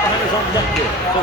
Behind on net here. So,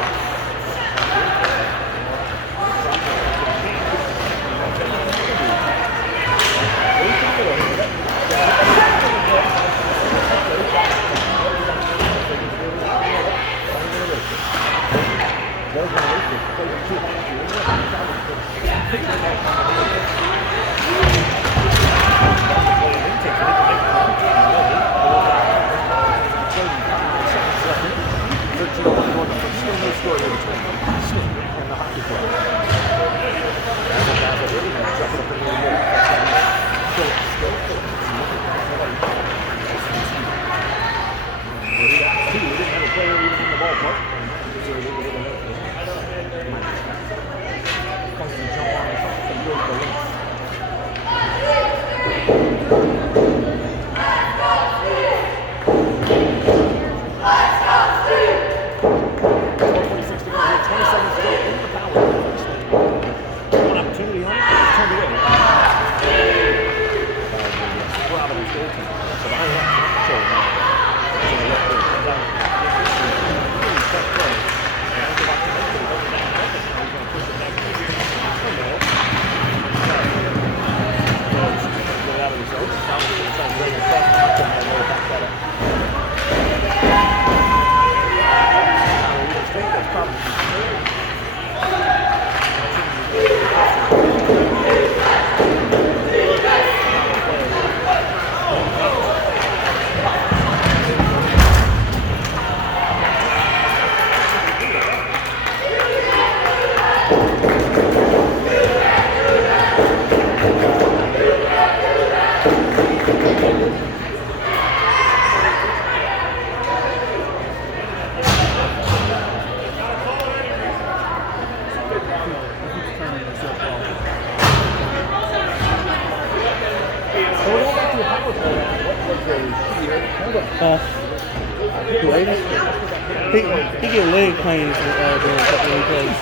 He get leg pains during when he plays.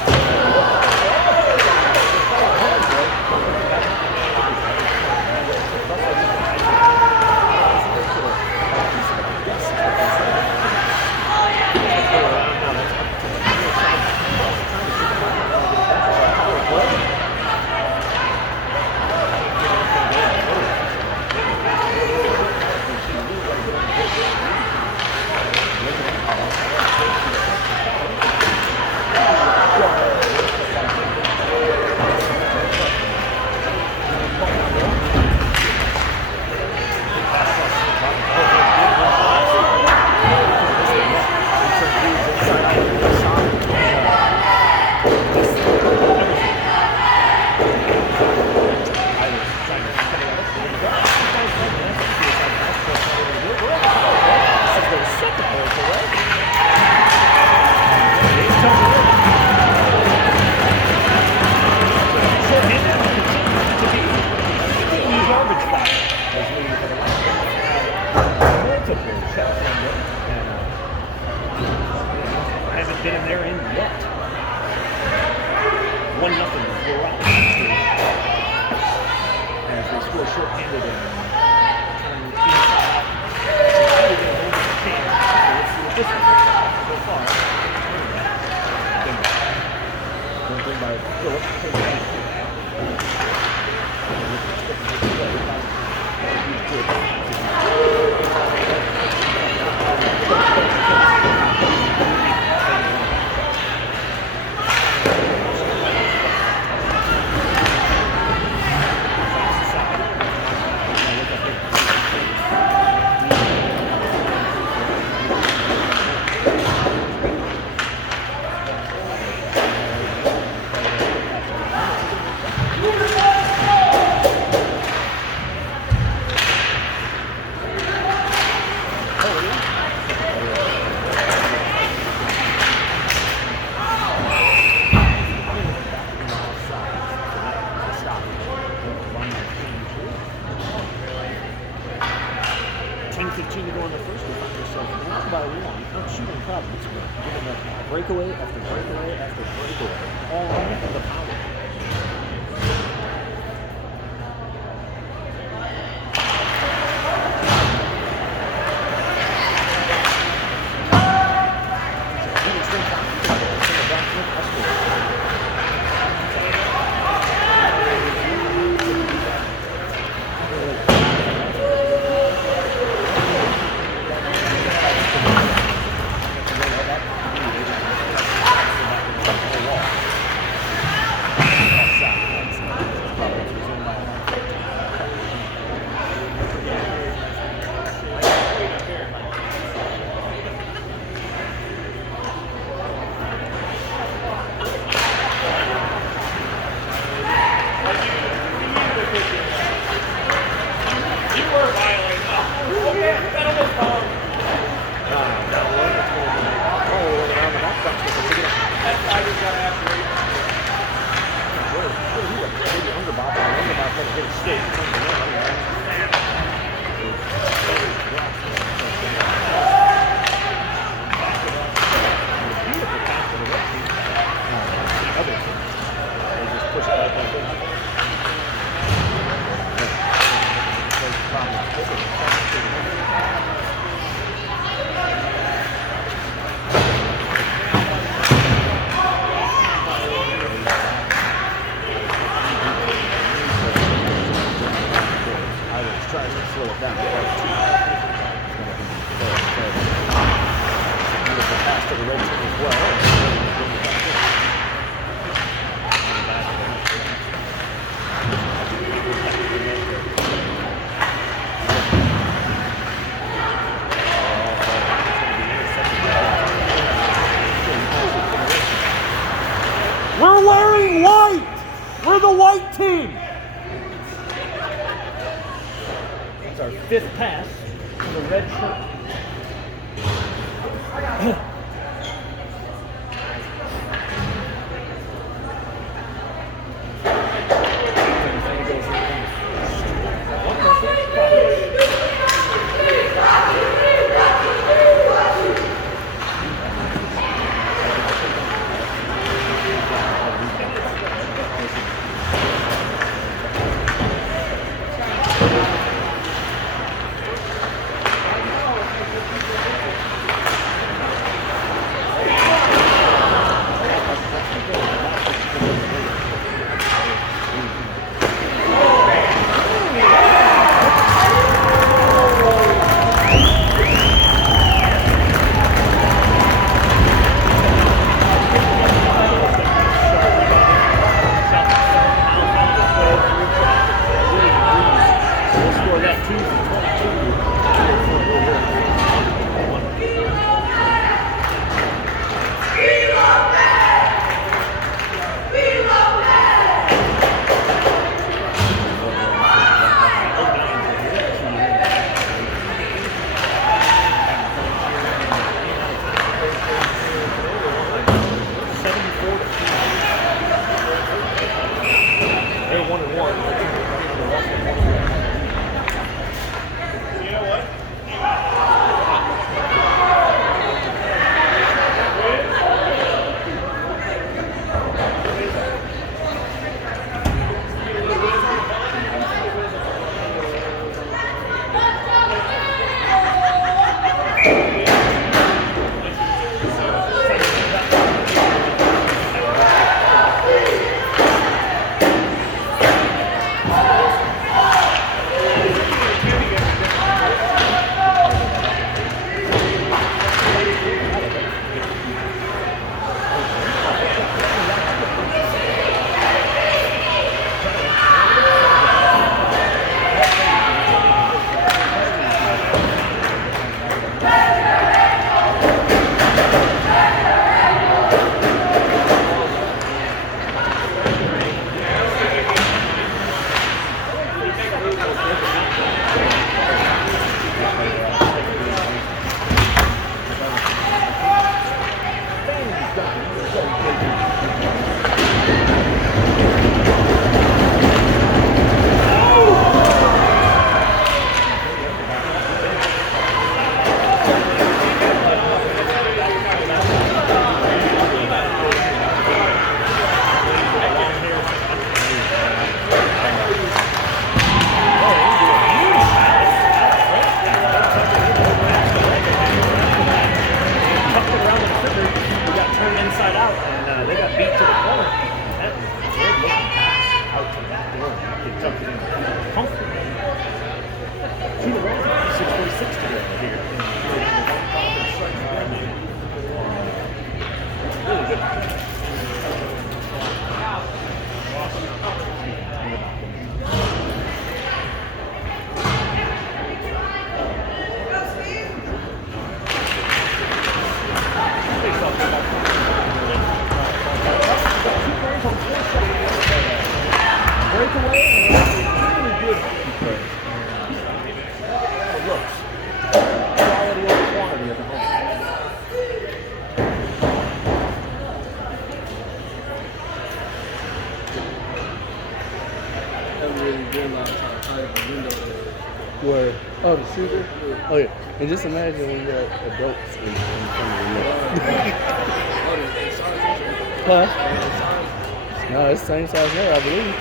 Been in their end yet. 1-0 Rock. As they score short-handed and turn inside. Now we're going to hold the chance. Let's see what this is so far. One thing by Phillips. Breakaway after breakaway after breakaway on the power. We're wearing white. We're the white team. That's our 5th pass for the red shirt. Where? Oh, the shooter? Oh, yeah. And just imagine when you're adults in front of the Huh? No, it's the same size there, I believe.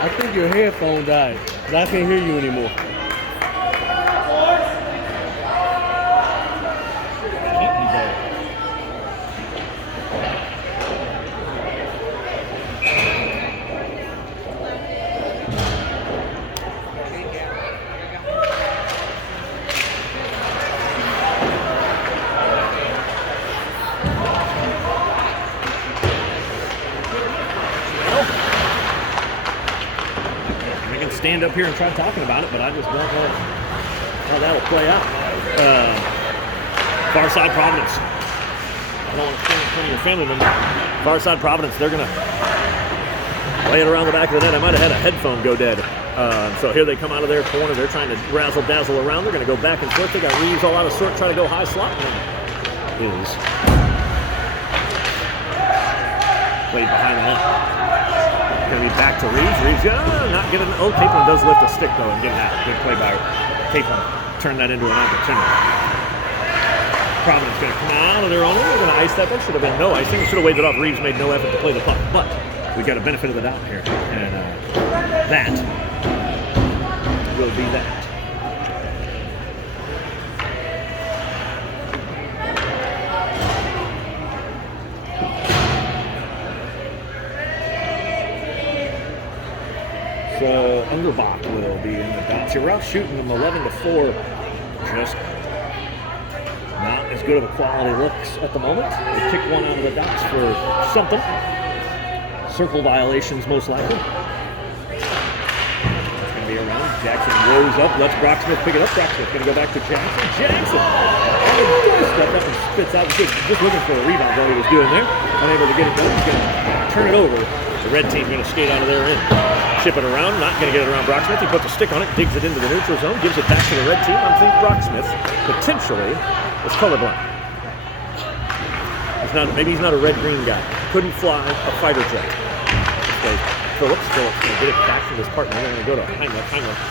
I think your headphone died, because I can't hear you anymore. Stand up here and try talking about it, but I just don't know how that'll play out. Far Side Providence. I don't want to stand in front of your family member. Far Side Providence, they're going to lay it around the back of the net. I might have had a headphone go dead. So here they come out of their corner. They're trying to razzle-dazzle around. They're going to go back and forth. They got Reeves all out of sort, trying to go high slot. And is played behind the net. Going to be back to Reeves. Reeves not getting. Oh, Capelin does lift a stick though and get that. Good play by Capelin. Turn that into an opportunity. Providence going to come out of their own. They're going to ice that. That should have been no icing. Should have waved it off. Reeves made no effort to play the puck, but we got a benefit of the doubt here, and that will be that. So Ungerbach will be in the dots. You're out shooting them 11-4. Just not as good of a quality looks at the moment. They kick one out of the dots for something. Circle violations most likely. It's going to be around. Jackson rolls up, lets Brocksmith pick it up. Brocksmith going to go back to Jackson. Jackson! Step up and spits out. Just looking for a rebound, what he was doing there. Unable to get it done. He's going to turn it over. The red team going to skate out of their end. Chip it around, not going to get it around Brocksmith. He puts a stick on it, digs it into the neutral zone, gives it back to the red team. I think Brocksmith potentially is colorblind. Maybe he's not a red-green guy. Couldn't fly a fighter jet. Phillips going to get it back from his partner. They're going to go to Heimlich. Heimlich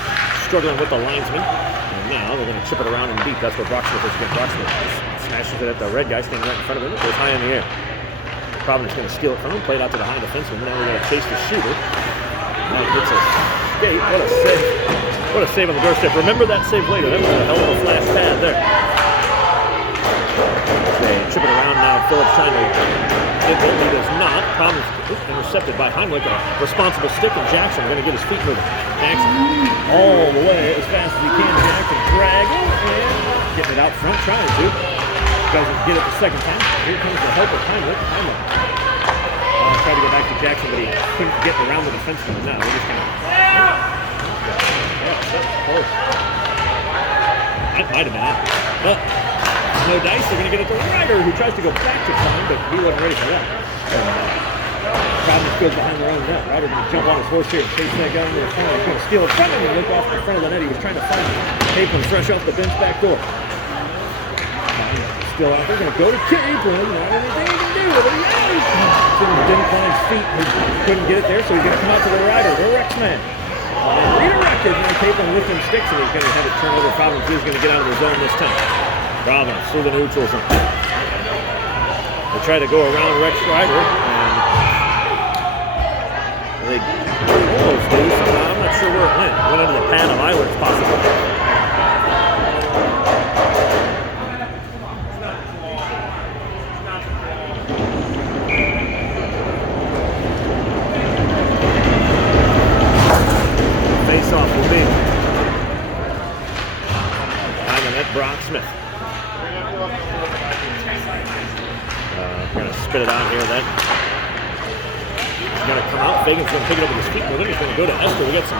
struggling with the linesman. And now they're going to chip it around and beat. That's where Brocksmith is again. Brocksmith smashes it at the red guy standing right in front of him. It goes high in the air. Providence going to steal it from him, play it out to the high defenseman. Now we're going to chase the shooter. Now he hits a skate. What a save. What a save on the doorstep. Remember that save later. That was a hell of a flash pad there. They chip it around now. Phillips trying to get it. He does not. Providence intercepted by Heimlich. A responsible stick, and Jackson going to get his feet moving. Jackson all the way as fast as he can. Jackson dragging and getting it out front, trying to. Doesn't get it the second time. Here comes the help of Heimlich. Heimlich tried to go back to Jackson, but he couldn't get around the defenseman. Now we're just kind of. Yeah, that's close. That might have been it. But no dice. They're going to get it to Ryder, who tries to go back to time, but he wasn't ready for that. Providence goes behind their own net. Ryder going to jump on his horse here and chase that guy into the corner. He's going to steal it from him and look off the front of the net. He was trying to find Capelin fresh off the bench back door. Still out there, going to go to Capelin. Not anything he can do with it. Didn't find his feet. He couldn't get it there, so he's going to come out to the Ryder, the Rexman. Redirected, and Capelin lifting sticks, and he's going to have it turn over. Providence is going to get out of the zone this time. Providence through the neutral zone. They try to go around Rex Ryder, and they almost do. I'm not sure where it went. It went into the pad of Eilers, possibly. Face-off will be behind the net, Brock Smith. Going to spit it out here then. He's going to come out. Fagan's going to pick it up with his feet. Well, then he's going to go to Esther. We got some.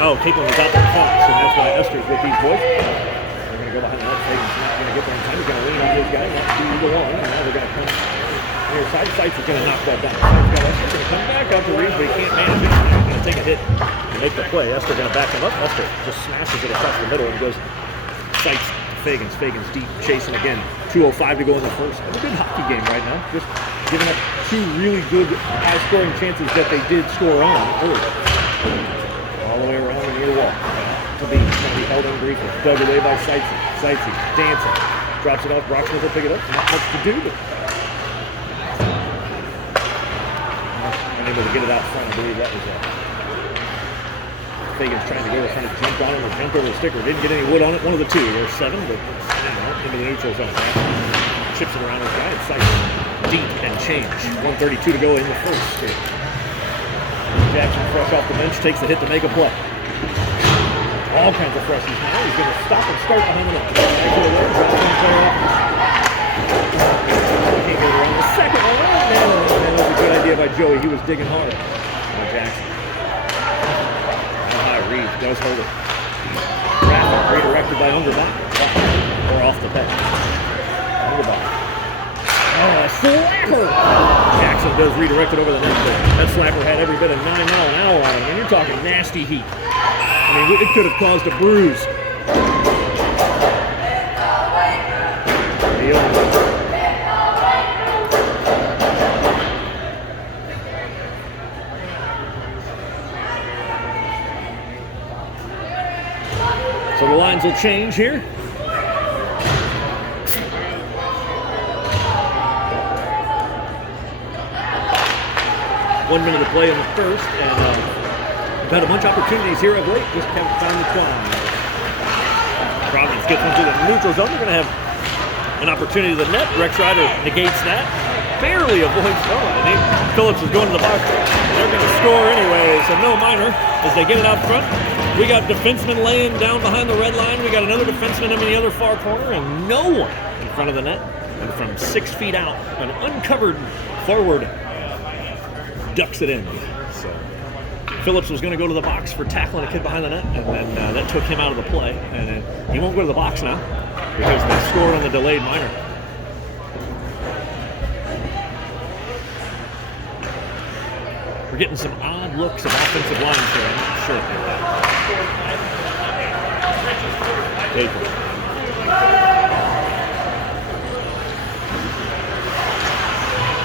Oh, Capelin was out there caught, so that's why Esther's with these boys. They're going to go behind the net. Fagan's not going to get there in time. He's going to lean on his guy. Not do either one. And now they're going to come near side. Sites is going to knock that down. Sites got Esther. Going to come back up to Reeves, but he can't manage it. He's going to take a hit to make the play. Esther going to back him up. Esther just smashes it across the middle and goes Sites. Fagan's deep chasing again. 2:05 to go in the first. It's a good hockey game right now. Just giving up two really good high-scoring chances that they did score on early. All the way around the near wall. To be held in briefly. Dug away by Sightsy. Sightsy dancing. Drops it off. Brock Smith will pick it up. Not much to do, but unable to get it out front. I believe that was Fagan's trying to go in front of jumped on him or jumped over the sticker. Didn't get any wood on it. One of the two. There's 7, but into the neutral zone. Chips it around his guy. It's like deep and change. 1:32 to go in the first. Jackson fresh off the bench takes the hit to make a play. All kinds of freshies now. He's going to stop and start behind the net. Can't get around the second one. That was a good idea by Joey. He was digging hard. Jackson. Reeves does hold it. Rattler redirected by Ungerbach. Or off the bench. Ungerbach. Oh, a slapper! Jackson does redirect it over the net there. That slapper had every bit of 9 mile an hour on him. And you're talking nasty heat. I mean, it could have caused a bruise. So the lines will change here. 1 minute to play in the first, and we've had a bunch of opportunities here of late, just haven't found the twine. Providence gets into the neutral zone. They're going to have an opportunity to the net. Rex Ryder negates that. Barely avoids throwing. Phillips is going to the box. They're going to score anyway, so no minor as they get it out front. We got defensemen laying down behind the red line. We got another defenseman in the other far corner, and no one in front of the net. And from 6 feet out, an uncovered forward ducks it in. So Phillips was going to go to the box for tackling a kid behind the net, and then that took him out of the play. And he won't go to the box now because they scored on the delayed minor. We're getting some odd looks of offensive lines here. I'm not sure.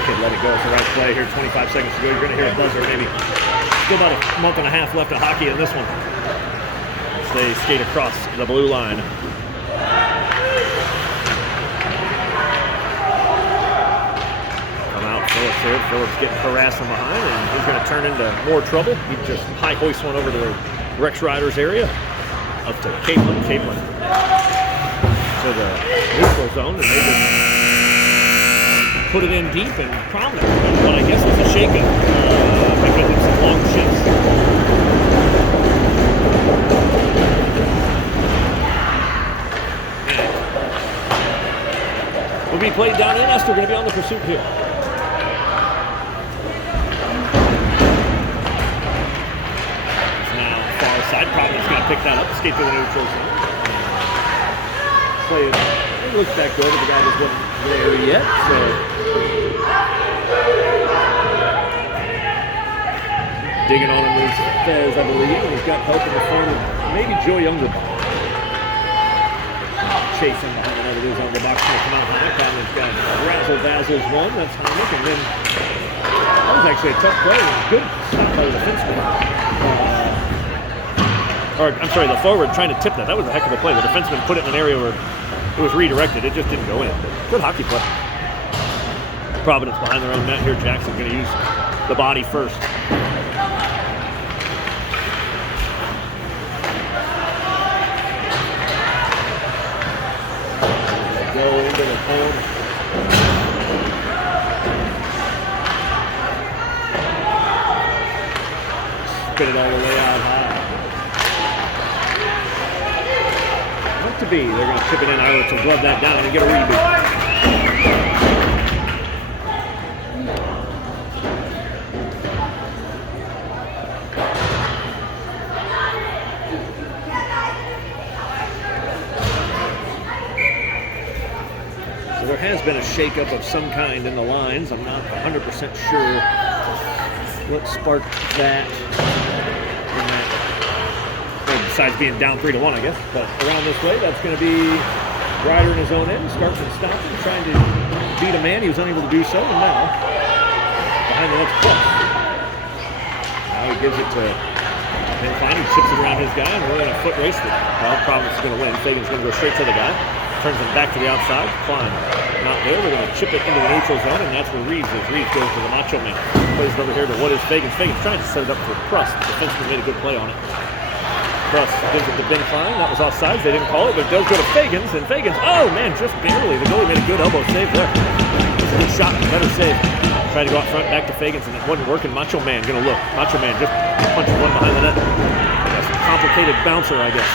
Kid let it go. It's the right play here. 25 seconds to go. You're going to hear a buzzer maybe. Still about a month and a half left of hockey in this one. As they skate across the blue line. Phillips getting harassed from behind, and he's going to turn into more trouble. He just high hoists one over to the Rex Ryder's area. Up to Capelin. Capelin to the neutral zone, and they just put it in deep and Providence. What I guess was a shakeup because of some long shifts. Will be played down in Esther. Going to be on the pursuit here. Providence going to pick that up, skate to the neutral zone. Play it. It looks back good, but the guy just wasn't there yet. So Digging on him is Fez, I believe, and he's got help in the form of maybe Joe Younger. Chasing behind the net, it is on the box, going to come out high. Conley's got Razzle Dazzles one, that's Heimlich, and then that was actually a tough play. Good stop by the defenseman. Or, I'm sorry, the forward trying to tip that. That was a heck of a play. The defenseman put it in an area where it was redirected. It just didn't go in. Good hockey play. Providence behind their own net here. Jackson's going to use the body first. Go into the home. Spin it all the way out high. Not to be. They're going to chip it in. Eilers will glove that down and get a rebound. So there has been a shakeup of some kind in the lines. I'm not 100% sure what sparked that. Well, besides being down 3-1, I guess. But around this way, that's going to be Ryder in his own end, starting and stopping, trying to beat a man. He was unable to do so, and now behind the net's plus. Now he gives it to Ben Klein. He chips it around his guy, and we're in a foot race. Providence is going to win. Fagan's going to go straight to the guy. Turns him back to the outside. Klein not there. We're going to chip it into the neutral zone, and that's where Reeves is. Reeves goes to the Macho Man. Plays it over here to what is Fagan. Fagan's trying to set it up for Pruss. The defenseman made a good play on it. Pruss gives it to Ben Klein. That was offsides. They didn't call it, but it does go to Fagans. And Fagans, oh man, just barely. The goalie made a good elbow save there. It's a good shot, better save. Tried to go out front, back to Fagans, and it wasn't working. Macho Man going to look. Macho Man just punches one behind the net. That's a complicated bouncer, I guess.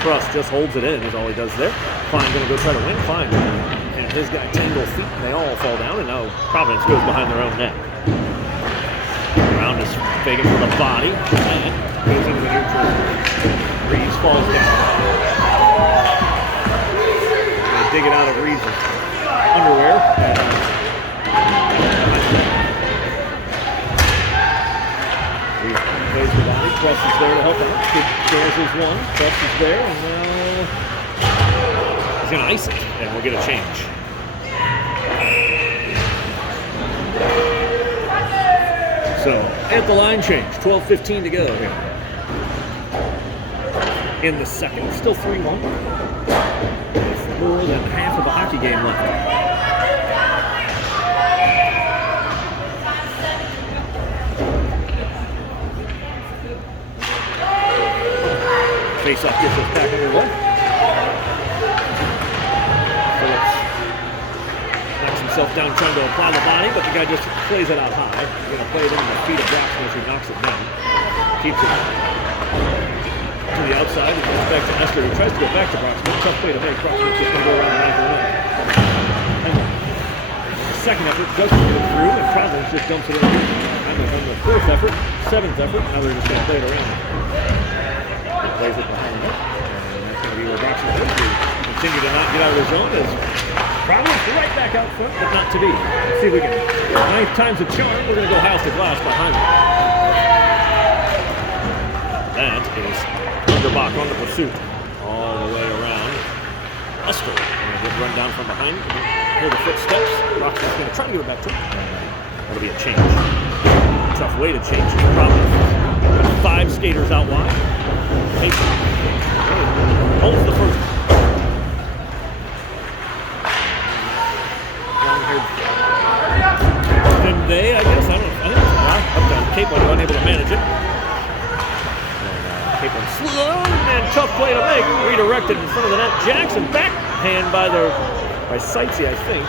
Pruss just holds it in, is all he does there. Klein going to go try to win. Klein and his guy tangle feet, and they all fall down, and now Providence goes behind their own net. Around is Fagan with a body, and goes into the neutral. Reeves falls down. They dig it out of Reeves' underwear. Reeves plays the body. Pruss is there to help him. Scores his one. Pruss is there, and now he's going to ice it, and we'll get a change. So, at the line change, 12:15 to go here. In the second, still 3-1. With more than half of a hockey game left. Face-off gets us back underway. Phillips knocks himself down trying to apply the body, but the guy just plays it out high. He's going to play it into the feet of Broxman as he knocks it down. Keeps it to the outside. He goes back to Esther, who tries to go back to Broxman. Tough play to make. Broxman's just going to go around the back of the net. And the second effort doesn't get through, and Providence just dumps it in. And on the fourth effort, seventh effort, now they're just going to play it around. He plays it behind the net. And that's going to be where Broxman goes to continue to not get out of the zone as Providence right back out front, but not to be. Let's see if we can. Ninth time's a charm. We're going to go house to glass behind it. That is Underbach on the pursuit. All the way around. Uster going to get run down from behind. Hear the footsteps. Broxman's going to try to give it back to him. That'll be a change. Tough way to change the Providence. 5 skaters out wide. Mason holds the first. They, I guess, I don't know. I think it's up down. Capewell unable to manage it. And Capewell slow and tough play to make. Redirected in front of the net. Jackson backhand by Sightsy, I think.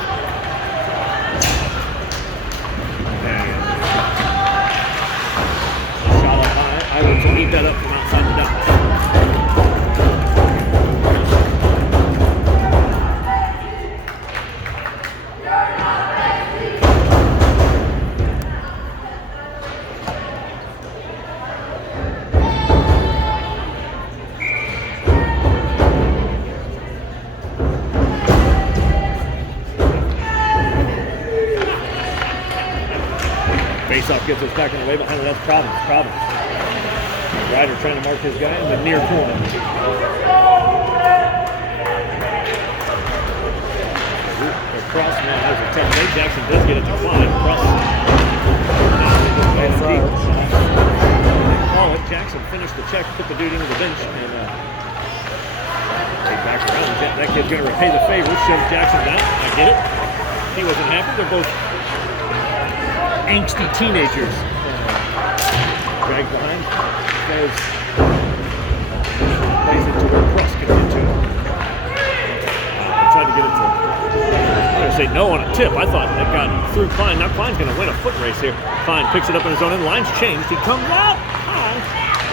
And shot up high. Eilers will eat that up from outside the dots. Faceoff gets is back on the way behind him. That's Providence. Ryder trying to mark his guy in the near corner. Cross now has a 10 leg. Jackson does get it to Klein. Cross. Call it. Jackson finished the check, put the dude into the bench, and take back around. That kid's going to repay the favor. Shoves Jackson down. I get it. He wasn't happy. They're both angsty teenagers. Drags behind. Plays into where Cross can get to. Tried to get it to. I'm going to say no on a tip. I thought that got through Klein. Now Klein's going to win a foot race here. Klein picks it up in his own end. Line's changed. He comes out high.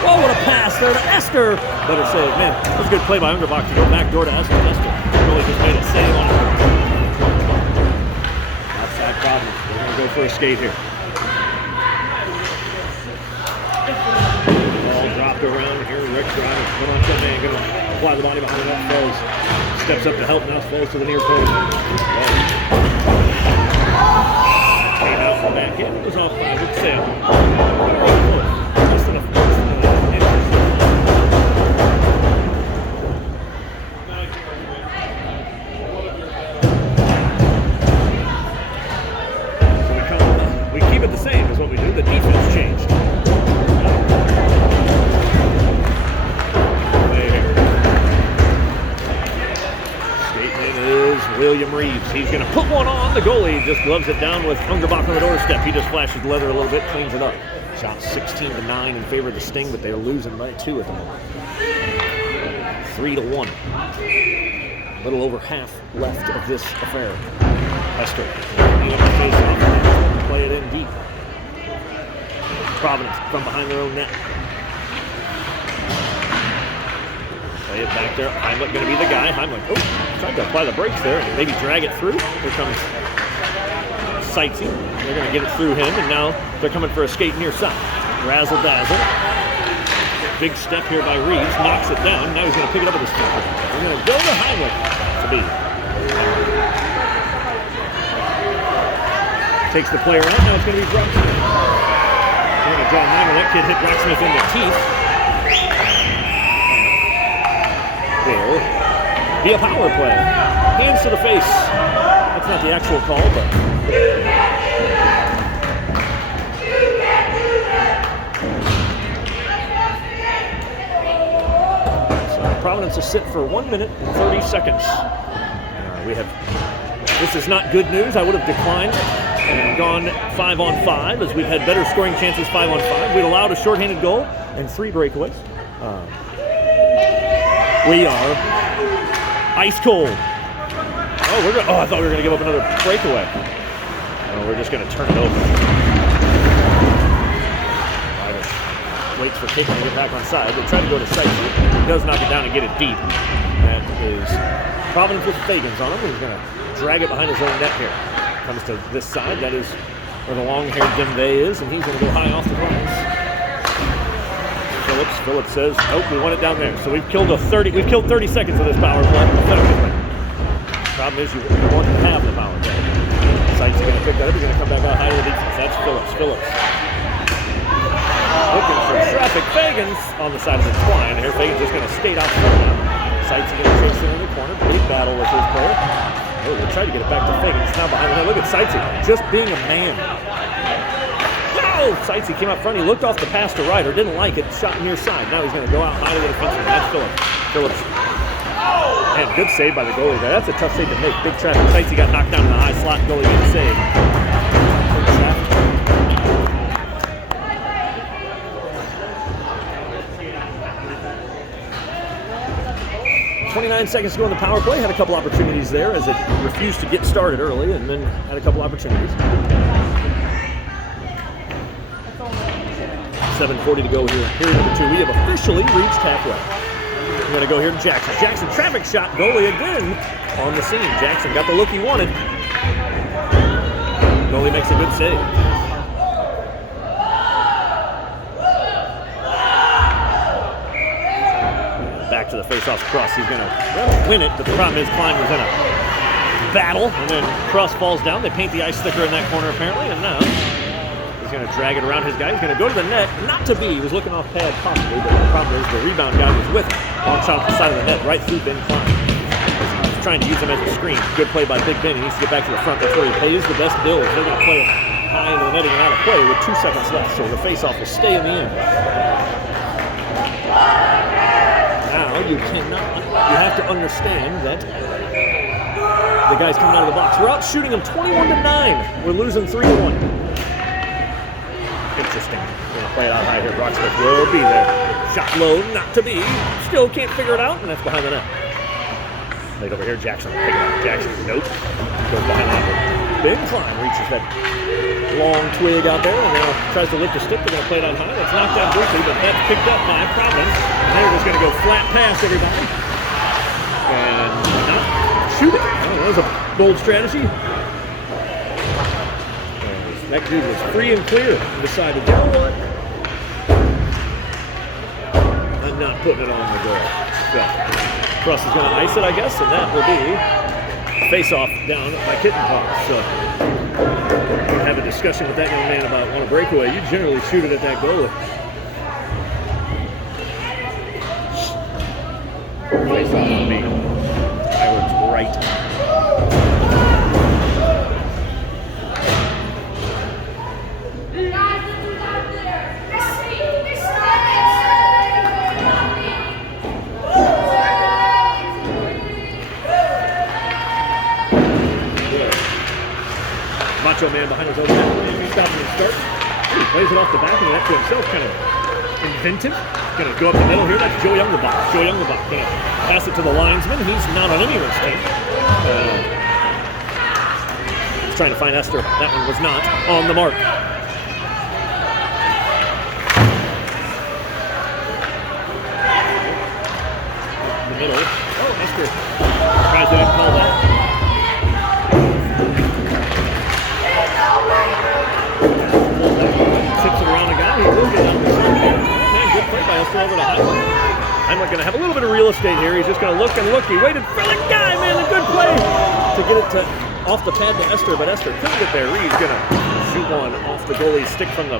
Oh, what a pass there to Esther. Better save. Man, that was a good play by Ungerbach to go back door to Esther. Esther really just made a save on it. Outside Providence. They're going to go for a skate here. Ball dropped around here. Rick driving. Put on some man. Going to apply the body behind that. Fells steps up to help. Now falls to the near post. Came out from back in. It was off by Rick Sale. Less than a inch. So we keep it the same is what we do. The defense changed. William Reeves. He's going to put one on. The goalie just gloves it down with Ungerbach on the doorstep. He just flashes the leather a little bit, cleans it up. Shot 16-9 in favor of the Sting, but they're losing by 2 at the moment. 3-1. A little over half left of this affair. Esther. Play it in deep. Providence from behind their own net. Play it back there. Heimlich going to be the guy. Heimlich, tried to apply the brakes there and maybe drag it through. Here comes Sightsy. They're going to get it through him, and now they're coming for a skate near side. Razzle dazzle. Big step here by Reeves. Knocks it down. Now he's going to pick it up with his feet. We're going to go to Heimlich to beat it. Takes the player out. Now it's going to be Brocksmith. They're going to draw 9. That kid hit Brocksmith in the teeth. Will be a power play. Hands to the face. That's not the actual call, but so Providence will sit for 1 minute and 30 seconds. This is not good news. I would have declined and gone 5-on-5 as we've had better scoring chances 5-on-5. We'd allowed a shorthanded goal and 3 breakaways. We are ice cold. I thought we were going to give up another breakaway. No, we're just going to turn it over. Waits for Kicking to get back on side. They try to go to Sightsy. He does knock it down and get it deep. That is Providence with Fagans on him. He's going to drag it behind his own net here. Comes to this side. That is where the long-haired Demvay is, and he's going to go high off the glass. Phillips says, we want it down there. So we've killed 30 seconds of this power play. Problem is you want to have the power play. Sightsy going to pick that up. He's going to come back out high to the defense. That's Phillips. Looking for traffic. Fagans on the side of the twine. Here Fagans just going to skate out front now. Sightsy going to chase it in the corner. Big battle with his player. They tried to get it back to Fagans. Now behind the net. Look at Sightsy just being a man. Sightsy came up front. He looked off the pass to Ryder. Didn't like it. Shot near side. Now he's going to go out high to the defenseman. That's Phillips. Man, good save by the goalie there. That's a tough save to make. Big traffic. Sightsy got knocked down in the high slot. Goalie gets a save. 29 seconds to go in the power play. Had a couple opportunities there as it refused to get started early, and then had a couple opportunities. 7:40 to go here. Period number 2. We have officially reached halfway. We're going to go here to Jackson. Jackson, traffic shot. Goalie again on the scene. Jackson got the look he wanted. Goalie makes a good save. Back to the face-off cross. He's going to win it, but the problem is Klein was in a battle, and then Cross falls down. They paint the ice thicker in that corner apparently, and now He's going to drag it around his guy. He's going to go to the net. Not to be. He was looking off pad possibly, but the problem is the rebound guy was with him. Long shot off the side of the net, right through Ben Klein. He's trying to use him as a screen. Good play by Big Ben. He needs to get back to the front. That's where he pays the best bills. They're going to play it high into the netting and out of play with 2 seconds left. So the face-off will stay in the end. Now you cannot. You have to understand that the guy's coming out of the box. We're out shooting him 21-9. We're losing 3-1. Interesting. We're gonna play it out high here. Rocksmith will be there. Shot low, not to be. Still can't figure it out, and that's behind the net. Late over here, Jackson. Pick it up. Jackson, nope. Goes behind the net. Ben Klein reaches that long twig out there and now tries to lift the stick. They're gonna play it out high. That's knocked down briefly, but that's picked up by Providence. And they're just gonna go flat past everybody. And not shoot it. Oh, that was a bold strategy. That dude was free and clear and decided, you know what? I'm not putting it on the goal. So, Pruss is going to ice it, I guess, and that will be face-off down by Kittenbach. So, we have a discussion with that young man about on a breakaway. You generally shoot it at that goalie. Face-off for me. Tyler's right. Macho Man behind his own net. Stops and starts. He plays it off the back of the net to himself, kind of inventive. Going to go up the middle here. That's Joe Youngbach. Joe Youngbach going to pass it to the linesman. He's not on anyone's team. He's trying to find Esther. That one was not on the mark. The middle. Oh, Esther tries to call that. Tips it around a guy. He will get out of the zone here. Man, good play by Esther over to Heimlich. Heimlich going to have a little bit of real estate here. He's just going to look and look. He waited for the guy, man. A good play to get it off the pad to Esther, but Esther couldn't get there. Reed's going to shoot one off the goalie's stick from the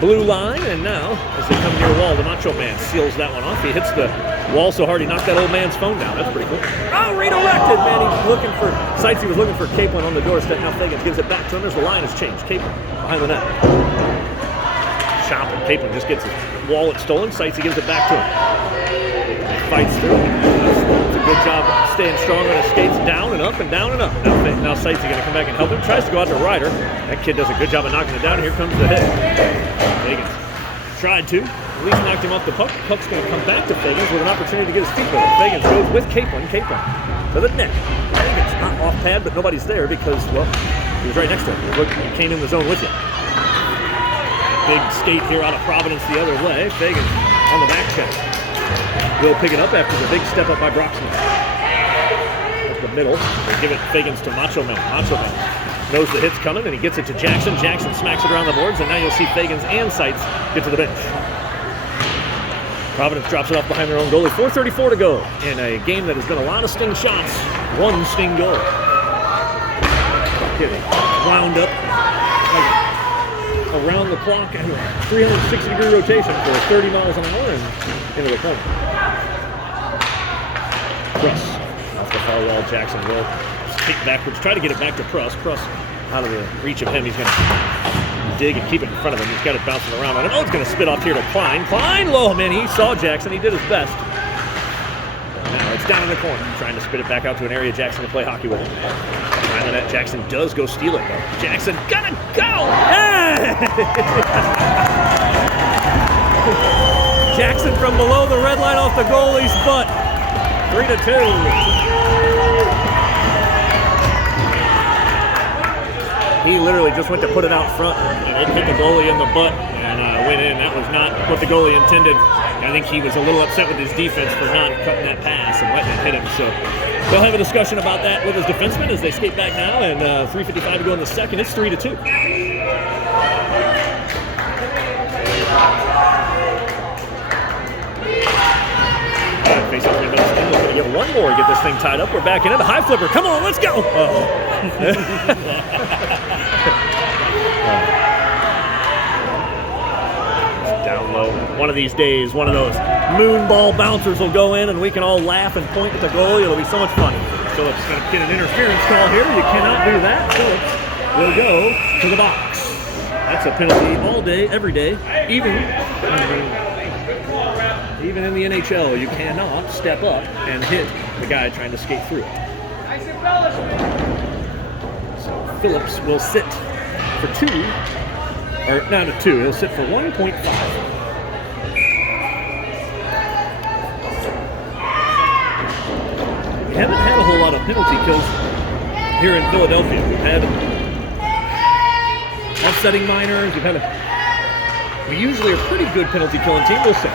blue line, and now, as they come near the wall, the Macho Man seals that one off. He hits the wall so hard he knocked that old man's phone down. That's pretty cool. Oh, redirected, man. He's looking for sights. He was looking for Capelin on the doorstep. Now Fagans gives it back to him as the line has changed. Capelin behind the net. Chopping. Capelin just gets his wallet stolen. Sights, he gives it back to him. He fights through. It's a good job staying strong on his skates, down and up and down and up. Now Sights is going to come back and help him. Tries to go out to Ryder. That kid does a good job of knocking it down. Here comes the hit. Fagans tried to. At least knocked him off the puck. Puck's going to come back to Fagans with an opportunity to get his feet with it. Fagans goes with Capelin. Capelin to the net. Fagans not off pad, but nobody's there because, well, he was right next to him. Look, he came in the zone with you. Big skate here out of Providence the other way. Fagans on the back check. Will pick it up after the big step up by Brocksmith. Up the middle. They give it Fagans to Macho Man. Macho Man knows the hit's coming, and he gets it to Jackson. Jackson smacks it around the boards, and now you'll see Fagans and Sights get to the bench. Providence drops it off behind their own goalie. 4:34 to go in a game that has been a lot of sting shots. One sting goal. Kidding. Wound up like around the clock and 360-degree rotation for 30 miles an hour and into the corner. Pruss off the far wall. Jackson will kick backwards, try to get it back to Pruss. Pruss out of the reach of him. He's going to dig and keep it in front of him. He's got it bouncing around on him. Oh, it's going to spit off here to Klein. Klein, low, man. He saw Jackson. He did his best. Now it's down in the corner. Trying to spit it back out to an area Jackson can play hockey with. Behind the net, Jackson does go steal it, though. Jackson gonna go! Hey! Jackson from below the red line off the goalie's butt. 3-2. He literally just went to put it out front, and it hit the goalie in the butt and went in. That was not what the goalie intended. I think he was a little upset with his defense for not cutting that pass and letting it hit him. So they'll have a discussion about that with his defenseman as they skate back now, and 3:55 to go in the second. It's 3-2. Face off in the middle. We're going to get one more to get this thing tied up. We're back in it. A high flipper. Come on, let's go. One of these days, one of those moon ball bouncers will go in and we can all laugh and point at the goalie. It'll be so much fun. Phillips going to get an interference call here. You cannot do that. Phillips will go to the box. That's a penalty all day, every day, even in the NHL. You cannot step up and hit the guy trying to skate through it. So Phillips will sit for 2, or not a 2, he'll sit for 1.5. We haven't had a whole lot of penalty kills here in Philadelphia. We've had offsetting minors. We usually are a pretty good penalty killing team. We'll say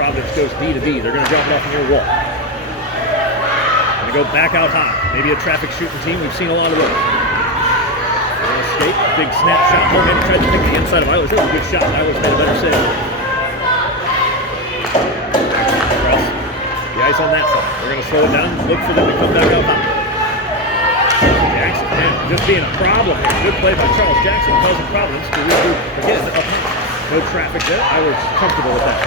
Providence goes D to D. They're going to drop it off near wall. Going to go back out high. Maybe a traffic shooting team. We've seen a lot of those. Escape. Big snap shot. Oh, man, he tried to pick the inside of Eilers. That was a good shot. Eilers made a better save. The ice on that side. We're going to slow it down, look for them to come back up high. Jackson, man, just being a problem here. Good play by Charles Jackson, causing Providence to regroup again up high. No traffic there. Eilers comfortable with that.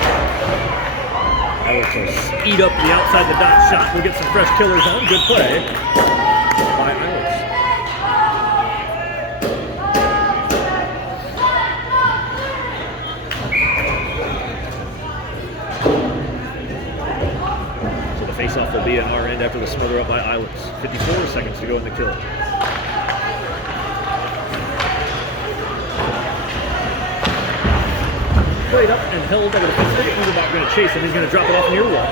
Eilers will speed up the outside the dot shot. We'll get some fresh killers on. Good play by Eilers. Faceoff will be on our end after the smother up by Eilers. 54 seconds to go in the kill. Played up and held by the defense. Underback going to chase him. He's going to drop it off near wall.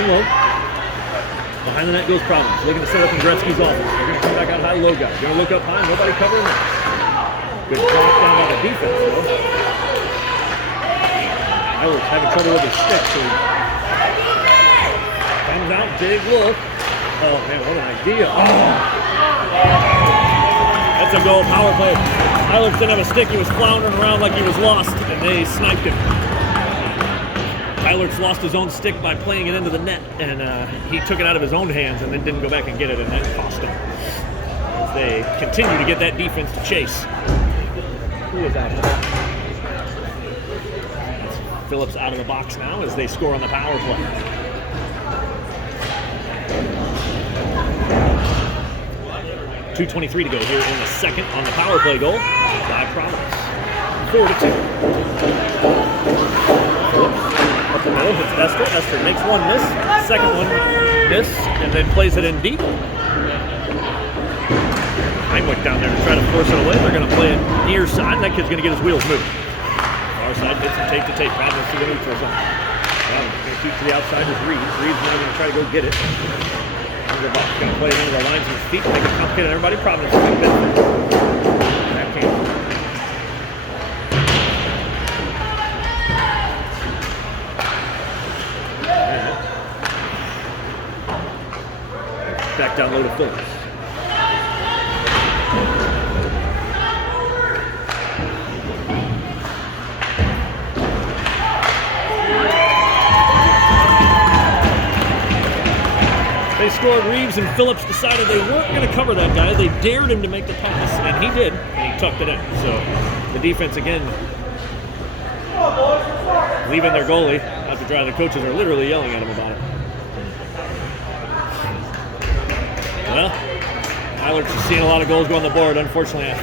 Unload. Behind the net goes Providence. Looking to set up in Gretzky's office. They're going to come back out high, low guy. Going to look up high. Nobody covering that. Good drop down by the defense, though. Eilers having trouble with his stick, so comes out, big look. Oh man, what an idea. Oh! That's a goal, power play. Eilers didn't have a stick, he was floundering around like he was lost, and they sniped him. Eilers lost his own stick by playing it into the net, and he took it out of his own hands and then didn't go back and get it, and that cost him. As they continue to get that defense to chase. Who is out there? Phillips out of the box now as they score on the power play. 2:23 to go here in the second on the power play goal by Providence. 4-2. Phillips up the middle, hits Esther. Esther makes one miss, second one miss, and then plays it in deep. Heimlich down there to try to force it away. They're going to play it near side, and that kid's going to get his wheels moving. Far side hits some tape to tape. Providence to the neutral zone. Providence going to keep to the outside with Reeves. Reeves now going to try to go get it. Going to play it into the lines of his feet, make it complicated. Everybody, Providence is going to benefit. That came. Back down low to Phillips. They scored. Reeves and Phillips decided they weren't going to cover that guy. They dared him to make the pass, and he did, and he tucked it in. So the defense again leaving their goalie out to dry. The coaches are literally yelling at him about it. Well, Eilers is seeing a lot of goals go on the board, unfortunately.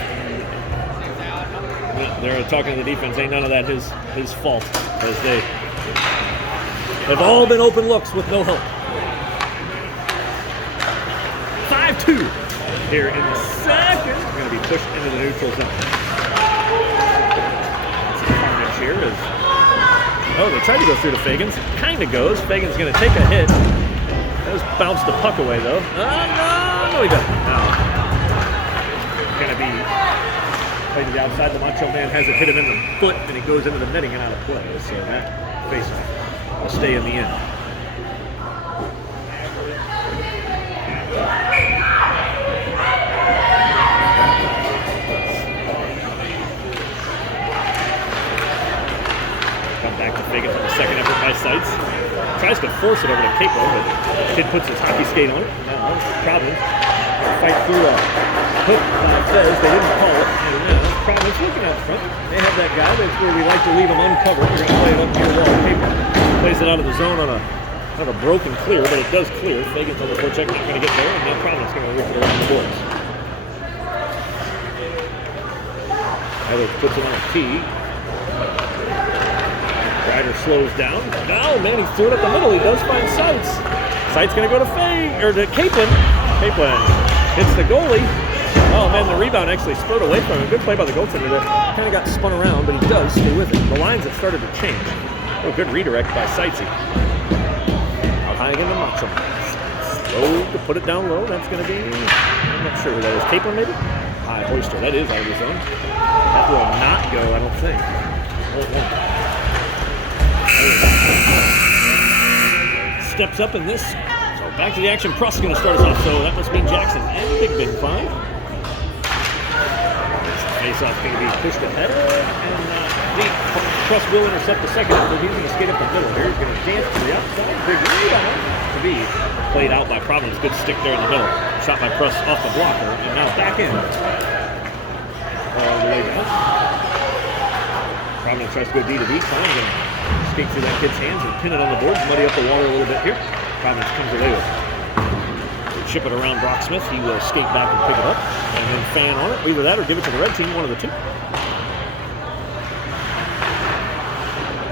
They're talking to the defense. Ain't none of that his fault, as they've all been open looks with no help. 5-2 here in the second. We're going to be pushed into the neutral zone. Carnage here is. Oh, they tried to go through to Fagans. Kind of goes. Fagans going to take a hit. That bounced the puck away, though. No, he doesn't. Now, going to be played to the outside. The Macho Man has it hit him in the foot, and he goes into the netting and out of play. So that faceoff will stay in the end. Back to Fagans on the second effort by Seitz. Tries to force it over to Capo, but the kid puts his hockey skate on it. Now, problem. Fight through a hook by Fez. They didn't call it. And now Providence Providence looking out front. They have that guy. That's where we like to leave him uncovered. We're going to play it up near wall. Paper plays it out of the zone on a kind of a broken clear, but it does clear. Fagan's on the forecheck, not going to get there, and now Providence going to rip it around the boards. Tyler puts it on a tee. Ryder slows down. Now, man, he threw it up the middle. He does find Seitz. Seitz going to go to to Capelin. Capelin hits the goalie. Oh, man, the rebound actually spurred away from him. Good play by the goaltender there. Kind of got spun around, but he does stay with it. The lines have started to change. Oh, good redirect by Seitz. Out high again to Macho. Slow to put it down low. That's going to be, I'm not sure who that is. Capelin, maybe? High hoister. That is out of the zone. That will not go, I don't think. Steps up in this. So back to the action. Pruss is going to start us off. So that must mean Jackson and Big Ben 5. Face-off going to be pushed ahead. And Pruss will intercept the second. So he's going to skate up the middle here. He's going to dance to the outside. Big rebound to be played out by Providence. Good stick there in the middle. Shot by Pruss off the blocker. And now back in. All the way down. Providence tries to go D to B. Finds and skate through that kid's hands and pin it on the boards, muddy up the water a little bit here. Providence comes away with it. They chip it around Brock Smith. He will skate back and pick it up and then fan on it. Either that or give it to the red team, one of the two.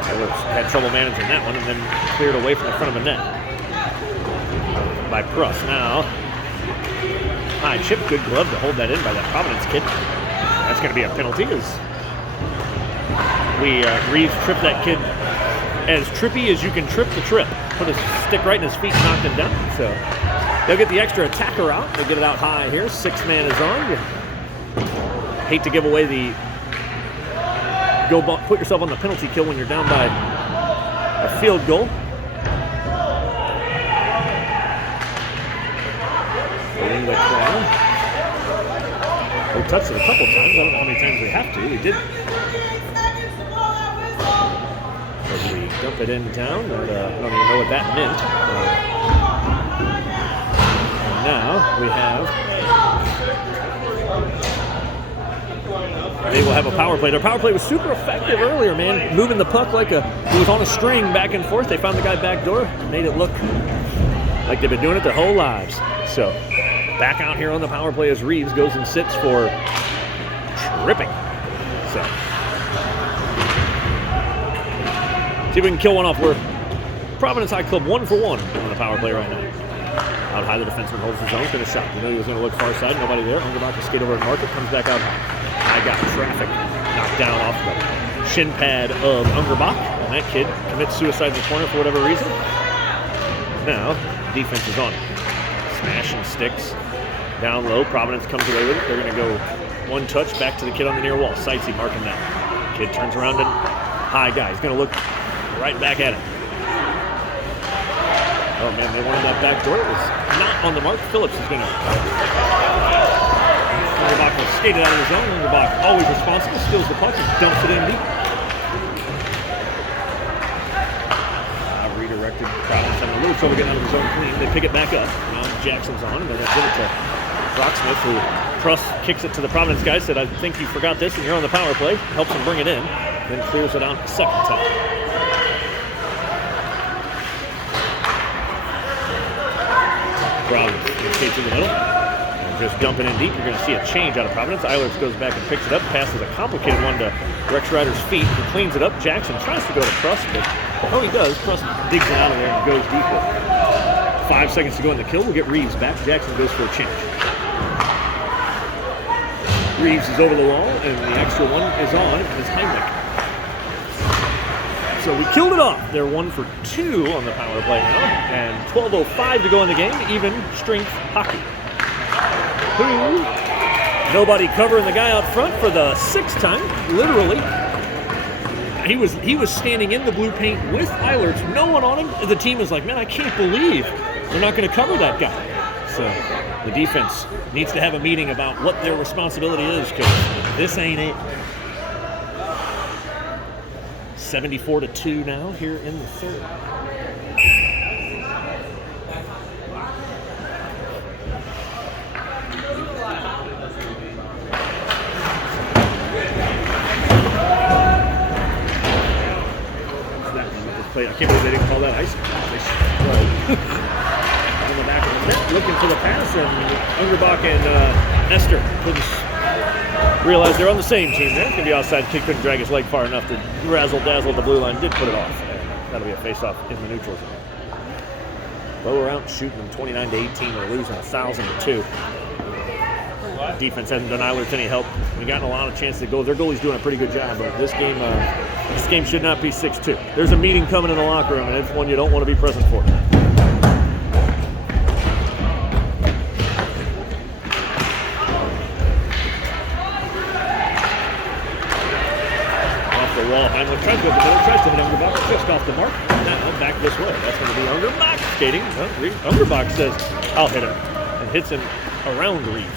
Taylor had trouble managing that one and then cleared away from the front of the net by Pruss. Now, high chip, good glove to hold that in by that Providence kid. That's going to be a penalty as Reeves tripped that kid as trippy as you can trip the trip. Put his stick right in his feet and knocked him down. So they'll get the extra attacker out. They'll get it out high here. 6 man is on. You hate to give away the put yourself on the penalty kill when you're down by a field goal. We touched it a couple times. I don't know how many times we have to. We did. As we dump it in town, I don't even know what that meant. And now we have. They will have a power play. Their power play was super effective earlier, man. Moving the puck like it was on a string back and forth. They found the guy back door, made it look like they've been doing it their whole lives. So. Back out here on the power play as Reeves goes and sits for tripping. So, see if we can kill one off. We're Providence High Club 1 for 1 on the power play right now. Out high, the defenseman holds his own, gonna shot. You know he was gonna look far side, nobody there. Ungerbach to skate over and mark it, comes back out high. I got traffic knocked down off the shin pad of Ungerbach, and that kid commits suicide in the corner for whatever reason. Now, defense is on it. Smashing sticks. Down low, Providence comes away with it. They're going to go one touch back to the kid on the near wall. Sightsee marking that. Kid turns around and high guy. He's going to look right back at him. Oh man, they wanted that back door. It was not on the mark. Phillips is going to. Ungerbach will skate it out of his zone. Ungerbach always responsible, steals the puck and dumps it in deep. Redirected. Providence having a little trouble getting out of his zone clean. They pick it back up. Now Jackson's on, and they're going to give it to Brock Smith, who Pruss kicks it to the Providence guy, said, I think you forgot this, and you're on the power play. Helps him bring it in, then clears it out the second time. Providence skates in the middle. And just dumping in deep, you're going to see a change out of Providence. Eilers goes back and picks it up. Passes a complicated one to Rex Ryder's feet. He cleans it up. Jackson tries to go to Pruss, but he does. Pruss digs it out of there and goes deep with it. 5 seconds to go in the kill. We'll get Reeves back. Jackson goes for a change. Reeves is over the wall, and the extra one is on. It's Heimlich. So we killed it off. They're 1 for 2 on the power play now, and 12:05 to go in the game. Even strength hockey. Nobody covering the guy out front for the 6th time, literally. He was standing in the blue paint with Eilers, no one on him. The team is like, man, I can't believe they're not going to cover that guy. So the defense needs to have a meeting about what their responsibility is, because this ain't it. 74-2 now here in the third. I can't believe they didn't call that icing. On the back of the net, looking for the pass, and Ungerbach and Esther couldn't realize they're on the same team there. It's going to be outside. Kid couldn't drag his leg far enough to razzle-dazzle at the blue line. Did put it off. And that'll be a face-off in the neutral zone. Lower out, shooting them 29-18. They're losing 1,002. Defense hasn't done Eilers any help. We've gotten a lot of chances to go. Their goalie's doing a pretty good job, but this game should not be 6-2. There's a meeting coming in the locker room, and it's one you don't want to be present for. Wall. Heinrich tries to go to the middle, tries to hit Ungerbach, just off the mark. Now back this way. That's going to be Ungerbach skating. Well, Ungerbach says, I'll hit him, and hits him around Reeves.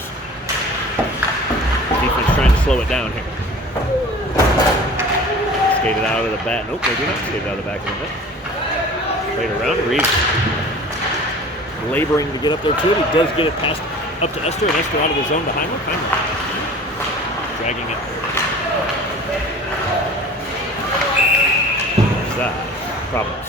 Defense trying to slow it down here. Skated out of the bat. Nope, maybe not. Skated out of the back of the net. Played around. Reeves laboring to get up there to it. He does get it past up to Esther, and Esther out of the zone to Heinrich. Dragging it. That problems.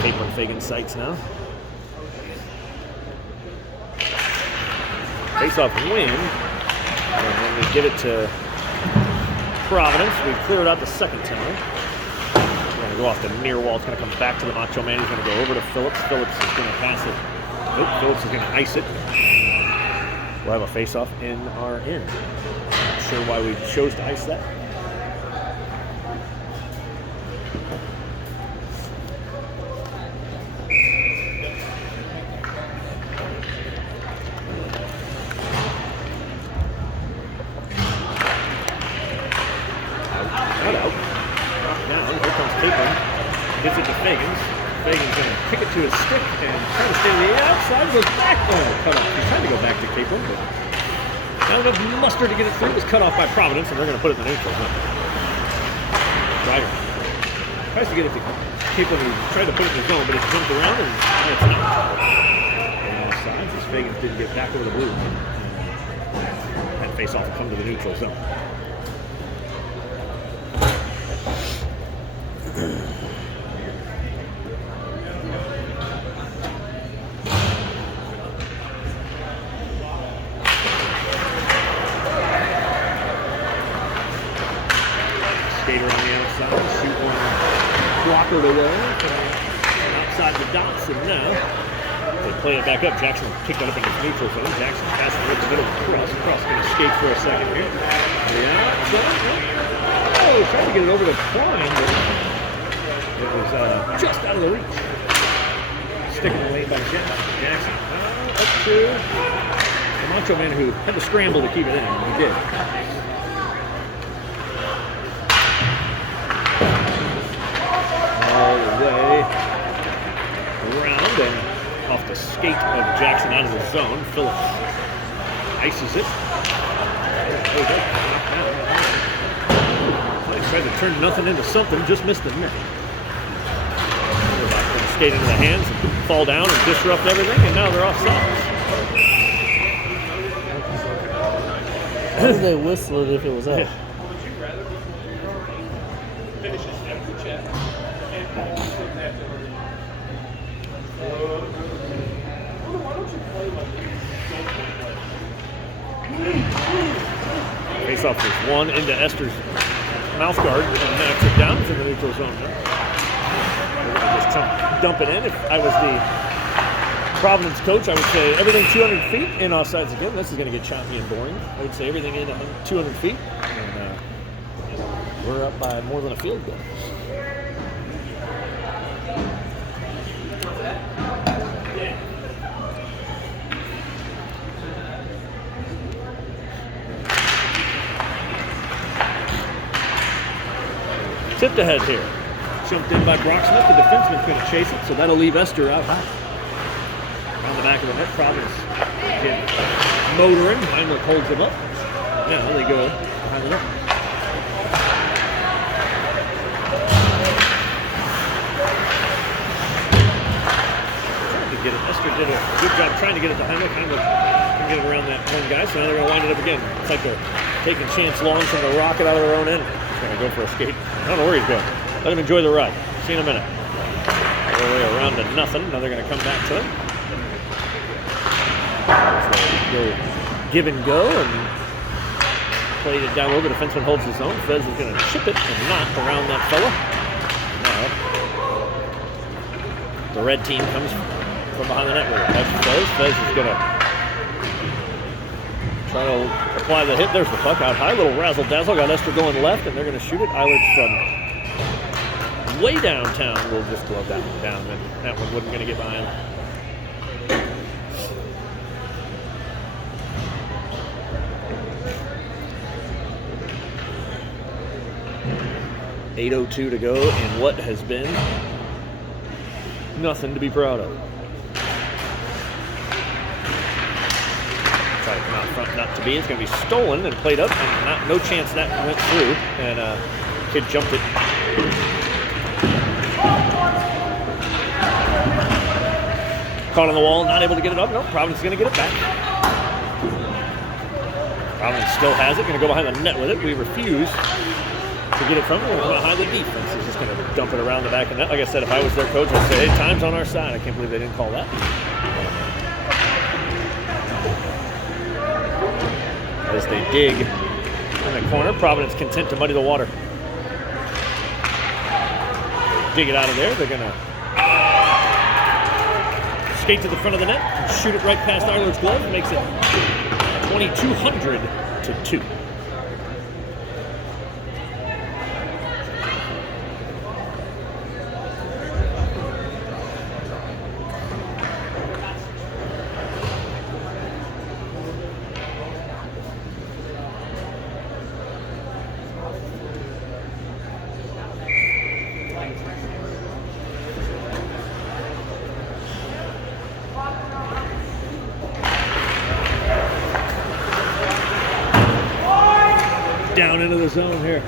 Capron Fagan sights now. Face-off win. And then we give it to Providence. We cleared out the second time. We're going to go off the near wall. It's going to come back to the Macho Man. He's going to go over to Phillips. Phillips is going to pass it. Nope, Phillips is going to ice it. We'll have a face-off in our end. Not sure why we chose to ice that. Out. Now, here comes Capron. Gets it to Fagans. Fagan's going to kick it to his stick and try to stay on the outside. Goes back. Oh, cut off. He's trying to go back to Capron, but not enough muster to get it through. It was cut off by Providence, and they're going to put it in the neutral zone. Driver tries to get it to Capron, who tried to put it in the zone, but it jumped around, and it's not. On all sides, as Fagans didn't get back over the blue. And face off and come to the neutral zone. Skater on the outside, shoot one blocker away outside the dots, and now they play it back up. Jackson kicked it up in his neutral zone. Jackson passing it in the middle of Cross. Cross going to skate for a second here. Oh, trying to get it over the line, but it was just out of the reach. Sticking away by Jackson. Up to the Macho Man, who had to scramble to keep it in, and he did. All the way around and off the skate of Jackson out of the zone. Phillips ices it. They tried to turn nothing into something, just missed the net. Skate into the hands and fall down and disrupt everything, and now they're offside. How did they whistle it if it was out? Yeah. Face off is one into Esther's mouth guard and knocks it down to the neutral zone. We're going to just dump it in. If I was the Providence coach, I would say everything 200 feet in offsides again. This is going to get choppy and boring. I would say everything in 200 feet. And we're up by more than a field goal. Tipped ahead here. Jumped in by Brock Smith. The defenseman's going to chase it, so that'll leave Esther out high. Around the back of the net, Providence get motoring. Heinrich holds him up. Now they go behind the net. Trying to get it. Esther did a good job trying to get it to Heimlich. Heimlich can get it around that one guy, so now they're going to wind it up again. It's like they're taking chance longs from the rocket out of their own end. He's going to go for a skate. I don't know where he's going. Let him enjoy the ride. See you in a minute. All the way around to nothing. Now they're going to come back to him. So go give and go and played it down low. The defenseman holds his own. Fez is going to chip it and not around that fella. Now, the red team comes from behind the net with it. That's Fez. Fez is going to try to apply the hit. There's the puck out high. Little razzle dazzle. Got Esther going left, and they're going to shoot it. Eilers from way downtown will just glove that one down, and that one wasn't going to get by him. .802 to go in what has been nothing to be proud of. Try to come out front, not to be. It's going to be stolen and played up, and no chance that went through. And kid jumped it. Caught on the wall, not able to get it up. No, Providence is going to get it back. Providence still has it. Going to go behind the net with it. We refuse to get it from him. We're going to hide the defense. He's just going to dump it around the back of the net. Like I said, if I was their coach, I'd say, hey, time's on our side. I can't believe they didn't call that. As they dig in the corner, Providence content to muddy the water. Dig it out of there. They're going to skate to the front of the net and shoot it right past Eilers' glove. Makes it 2,200 to 2. Down into the zone here.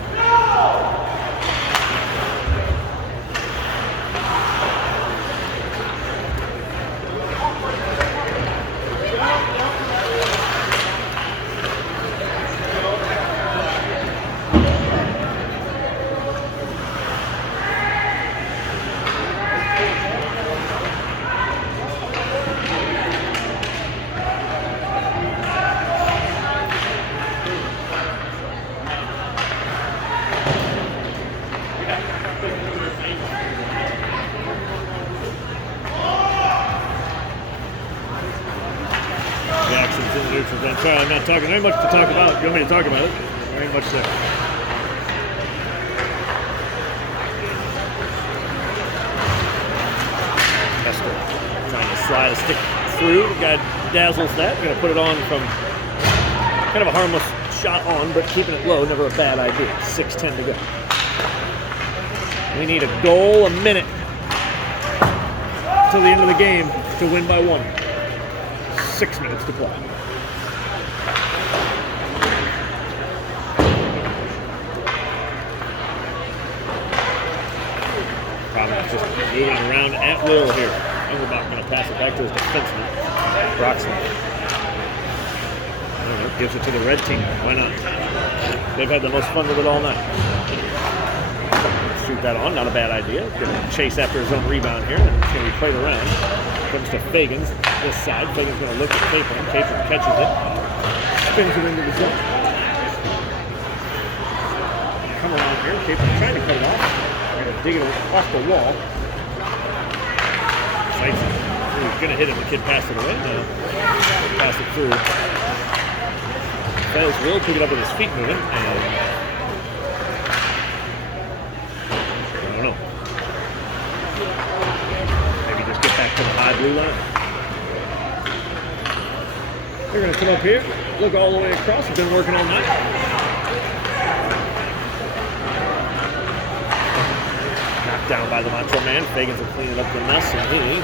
Jackson's in the neutral zone. Sorry, I'm not talking. There ain't much to talk about. You want me to talk about it? There ain't much there. Esther trying to slide a stick through. The guy dazzles that. Going to put it on from kind of a harmless shot on, but keeping it low, never a bad idea. 6:10 to go. We need a goal a minute till the end of the game to win by 1. 6 minutes to play. Providence just moving around at will here. Engelbach going to pass it back to his defenseman, Broxman. I don't know, gives it to the red team. Why not? They've had the most fun with it all night. Shoot that on, not a bad idea. Going to chase after his own rebound here. It's going to be played around. Comes to Fagans, this side. Fagans going to look at Capron. Capron catches it. Spins it into the zone. Come around here. Capron trying to cut it off. They're going to dig it off the wall. Sights it. He's going to hit it. The kid passed it away. Now, pass it through. Fez will pick it up with his feet moving. And back to the high blue line. They're going to come up here, look all the way across. We've been working all night. Knocked down by the Macho Man. Fagans will clean it up the mess, and he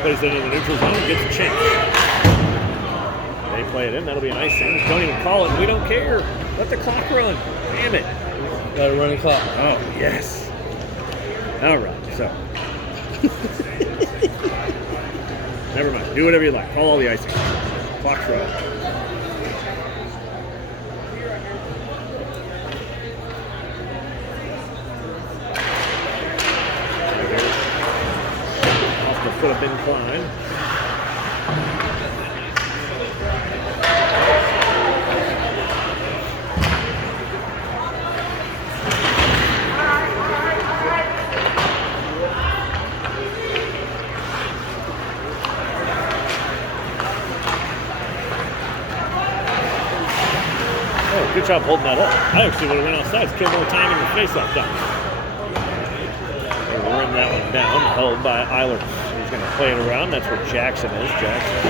plays it into the neutral zone and gets a chance. They play it in. That'll be a nice thing. Don't even call it. We don't care. Let the clock run. Damn it. Gotta run the clock. Oh, yes. All right, so. Never mind. Do whatever you like. Call all the icing. Clock's running. Off the foot of incline. Good job holding that up. I actually would have went outside to kill more time in the face-off down. They run that one down, held by Eilers. He's going to play it around. That's where Jackson is. Jackson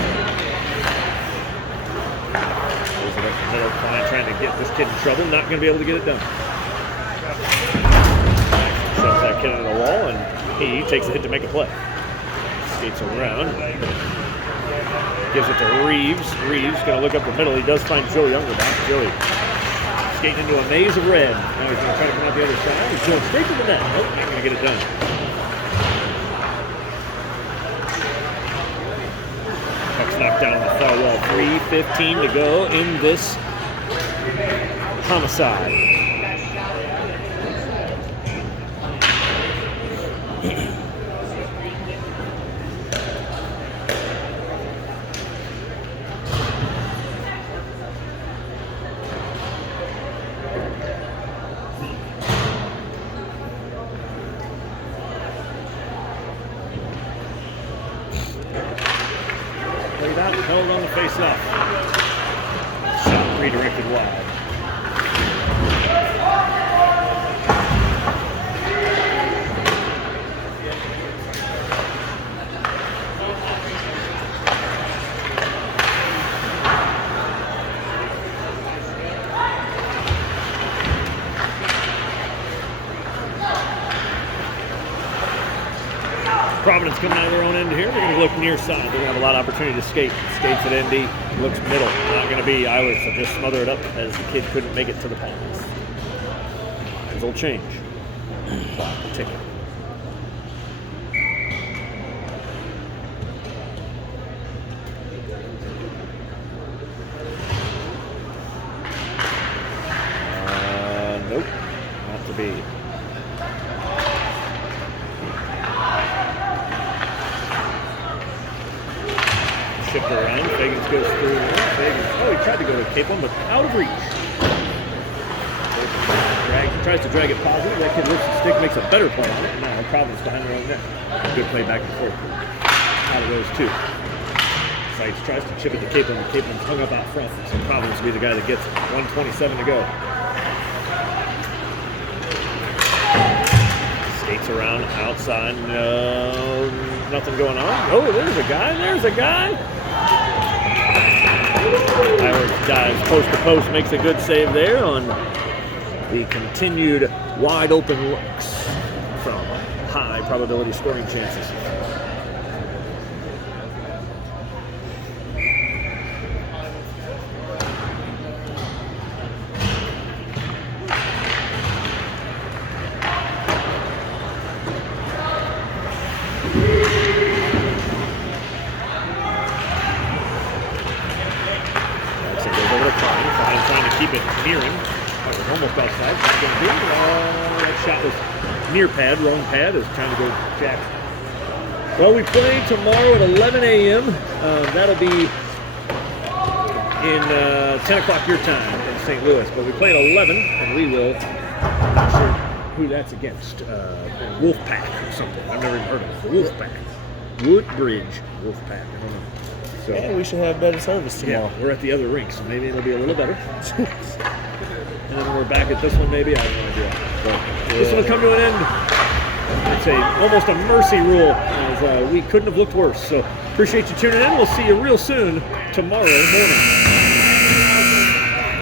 goes it up the middle, trying to get this kid in trouble. Not going to be able to get it done. Jackson shoves that kid into the wall, and he takes a hit to make a play. Skates around. Gives it to Reeves. Reeves going to look up the middle. He does find Joey Younger back. Joey skating into a maze of red. Now he's going to try to come out the other side. He's going straight to the net. Nope, not going to get it done. Puck's knocked down on the far wall. 3:15 to go in this homicide. Held on the face-off. Shot redirected wide. Providence coming out of their own end here. They're going to look near side. They're going to have a lot of opportunity to skate. Skates at ND. Looks middle. Not going to be Eilers, so just smother it up as the kid couldn't make it to the pass. Things will change. Clock ticking. Nope. Not to be. Shift around. Fagans goes through. Fagans. Oh, he tried to go to Capon, but out of reach. He tries to drag it positive. That kid lifts the stick, makes a better play on it. Now Providence behind their own net. Good play back and forth. Out of those two. Sites tries to chip it to Capon, but Capon's hung up out front. So Providence will be the guy that gets it. 1:27 to go. Skates around outside. No, nothing going on. Oh, there's a guy. There's a guy. Eilers dives post to post, makes a good save there on the continued wide open looks from high probability scoring chances. Keep it near him. That was almost outside. Not going to be. That shot was near pad, wrong pad. Is trying to go Jackson. Well, we play tomorrow at 11 a.m. That'll be in 10 o'clock your time in St. Louis. But we play at 11, and we will. I'm not sure who that's against. Wolfpack or something. I've never even heard of it. The Wolfpack. Woodbridge Wolfpack. I don't know. So, yeah, we should have better service tomorrow. Yeah, we're at the other rink, so maybe it'll be a little better. And then we're back at this one, maybe. I have no idea. But this one will come to an end. It's almost a mercy rule, as we couldn't have looked worse. So appreciate you tuning in. We'll see you real soon tomorrow morning.